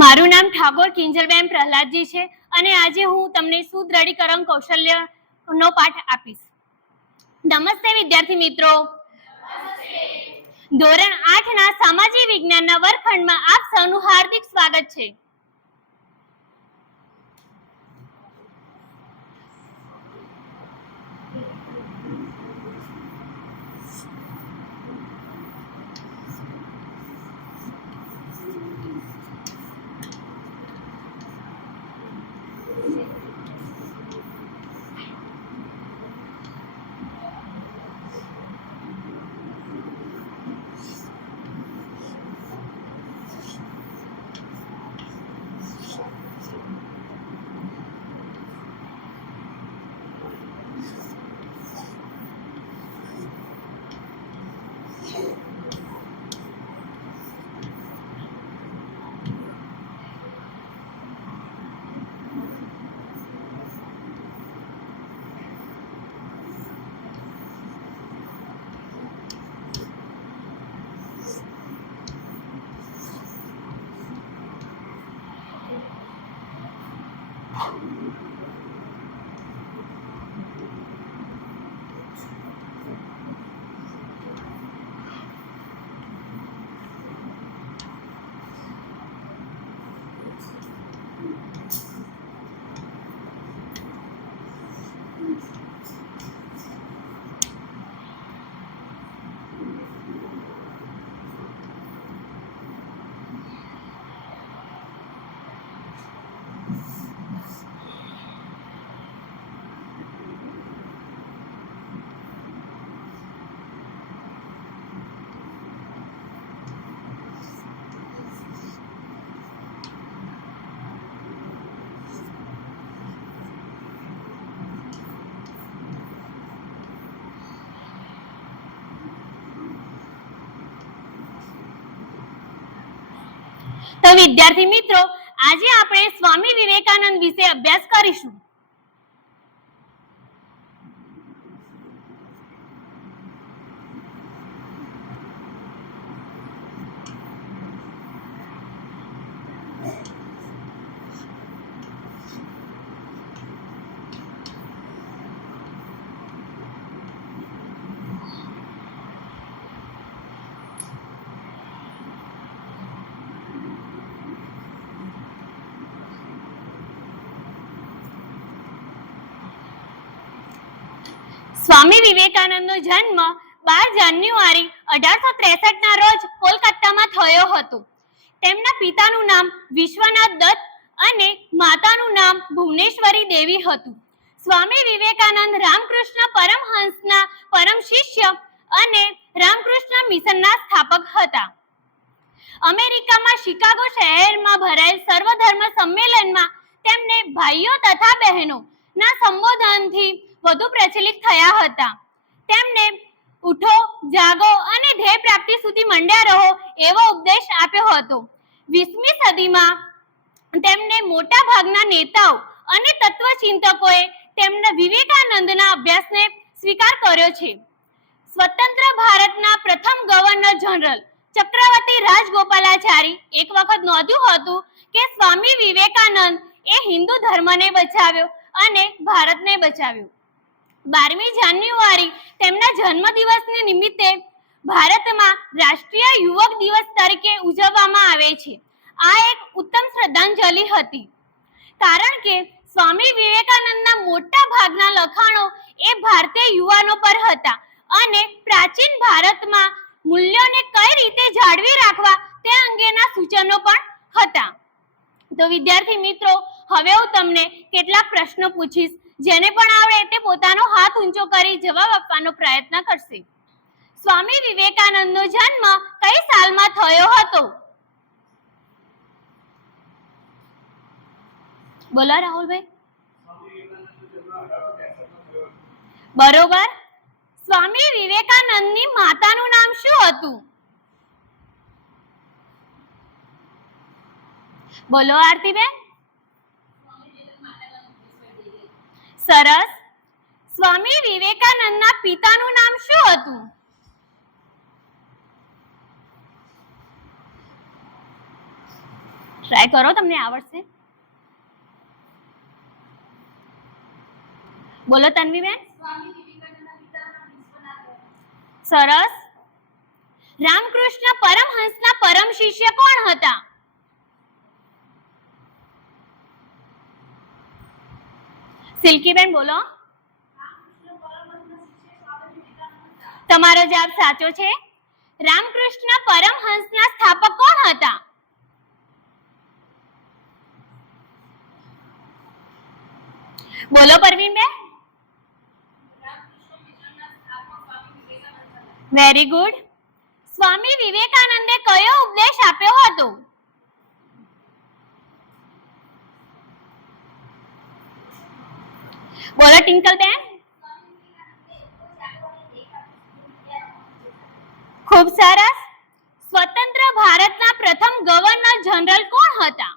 મારું નામ ઠાકોર કિંજલબેન પ્રહલાદજી છે અને આજે હું તમને સુદ્રઢીકરણ કૌશલ્યનો પાઠ આપીશ. નમસ્તે વિદ્યાર્થી મિત્રો. ધોરણ 8 ના સામાજિક વિજ્ઞાનના વર્ગખંડમાં આપ સૌનું હાર્દિક સ્વાગત છે. તો વિદ્યાર્થી મિત્રો, આજે આપણે સ્વામી વિવેકાનંદ વિશે અભ્યાસ કરીશું. સ્વામી વિવેકાનંદનો જન્મ 12 જાન્યુઆરી 1863 ના રોજ કોલકાતામાં થયો હતો. તેમના પિતાનું નામ વિશ્વનાથ દત્ત અને માતાનું નામ ભુવનેશ્વરી દેવી હતું. સ્વામી વિવેકાનંદ રામકૃષ્ણ પરમહંસના પરમ શિષ્ય અને રામકૃષ્ણ મિશનના સ્થાપક હતા. અમેરિકામાં શિકાગો શહેરમાં ભરાયેલ સર્વધર્મ સંમેલનમાં તેમને ભાઈઓ તથા બહેનો ના સંબોધનથી વધુ પ્રચલિત થયા હતા. તેમને ઉઠો, જાગો અને ધ્યેય પ્રાપ્તિ સુધી મંડ્યા રહો એવો ઉપદેશ આપ્યો હતો. 20મી સદીમાં તેમને મોટા ભાગના નેતાઓ અને તત્વચિંતકોએ તેમના વિવેકાનંદના અભ્યાસને સ્વીકાર કર્યો છે. સ્વતંત્ર ભારતના પ્રથમ ગવર્નર જનરલ ચક્રવર્તી રાજગોપાલાચારી એક વખત નોંધ્યું હતું કે સ્વામી વિવેકાનંદ એ હિન્દુ ધર્મને બચાવ્યો અને ભારતને બચાવ્યું. 12મી જાન્યુઆરી તેમના જન્મદિવસને નિમિત્તે ભારતમાં રાષ્ટ્રીય યુવક દિવસ તરીકે ઉજવવામાં આવે છે. આ એક ઉત્તમ શ્રદ્ધાંજલિ હતી, કારણ કે સ્વામી વિવેકાનંદના મોટા ભાગના લખાણો એ ભારતીય યુવાનો પર હતા અને પ્રાચીન ભારતમાં મૂલ્યોને કઈ રીતે જાળવી રાખવા તે અંગેના સૂચનો પણ હતા. તો વિદ્યાર્થી મિત્રો, હવે હું તમને કેટલાક પ્રશ્નો પૂછીશ. જેને પણ આવડે તે પોતાનો હાથ ઊંચો કરી જવાબ આપવાનો પ્રયત્ન કરશે. સ્વામી વિવેકાનંદનો જન્મ કઈ સાલમાં થયો હતો? બોલો રાહુલભાઈ. બરોબર. સ્વામી વિવેકાનંદની માતાનું નામ શું હતું? બોલો આરતીબેન. સરસ. સ્વામી વિવેકાનંદના પિતાનું નામ શું હતું? ટ્રાય કરો, તમને આવડશે. બોલો તન્વીબેન. સરસ. રામકૃષ્ણ પરમહંસના પરમ શિષ્ય કોણ હતા? સિલ્કીબેન બોલો. તમારો જવાબ સાચો છે. રામકૃષ્ણ પરમહંસના સ્થાપક કોણ હતા? બોલો પરવીનબેન. Very good. સ્વામી વિવેકાનંદે કયો ઉપદેશ આપ્યો હતો? બોલો ટિંકલબેન. ખૂબ સરસ. સ્વતંત્ર ભારતના પ્રથમ ગવર્નર જનરલ કોણ હતા?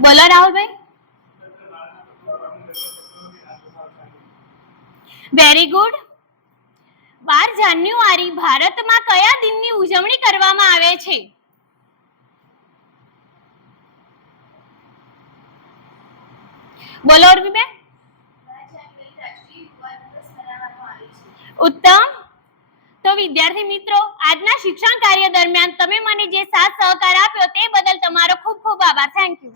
બોલો રાહુલભાઈ. Very good. 12 જાન્યુઆરી ભારતમાં કયા દિનની ઉજવણી કરવામાં આવે છે? બોલો ઉર્વીબેન. ઉત્તમ. તો વિદ્યાર્થી મિત્રો, આજના શિક્ષણ કાર્ય દરમિયાન તમે મને જે સાથ સહકાર આપ્યો તે બદલ તમારો ખૂબ ખૂબ આભાર. Thank you.